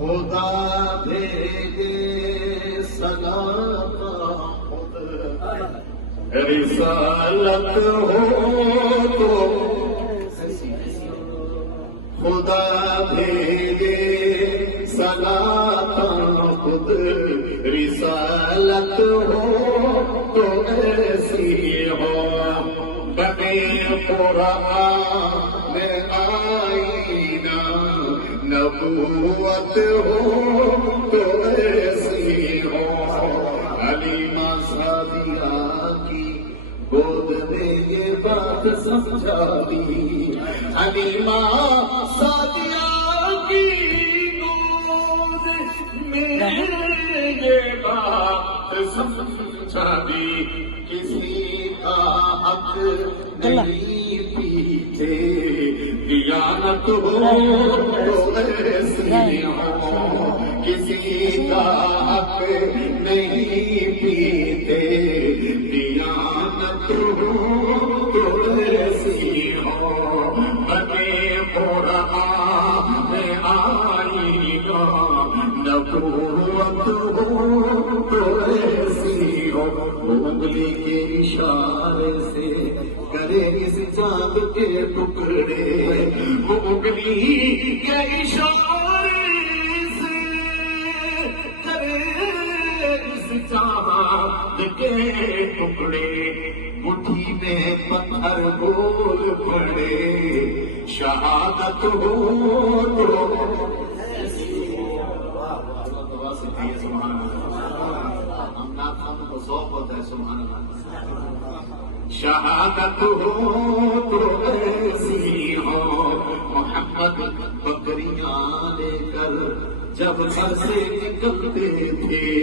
خدا بھیجے سنا کا خود رسالت ہو تو خدا بھیجے صلاۃ خود رسالت ہو تو ایسی ہو بنے قرآن میں آئینہ نبوت ہو تو ایسی ہو حلیمہ سعدیہ کی گود میں یہ بات سمجھا دی حلیمہ سعدیہ کی گود میں یہ بات سمجھا دی کسی کا حق نہیں پیچھے دیانت ہو تو ایسی ہو کسی کا حق نہیں پیتے دیانت ہو تو ایسی ہو بنے قرآن میں آئی گا نبوت ہو تو ایسی ہو انگلی کے اشارے سے کرے اس چاند کے ٹکڑے انگلی کے اشارے سے کرے اس چاند کے ٹکڑے مٹھی میں پتھر گول پڑے شہادت ہو تو شہادت ہو تو ایسی ہو محمد بکریاں لے کر جب گھر سے نکلتے تھے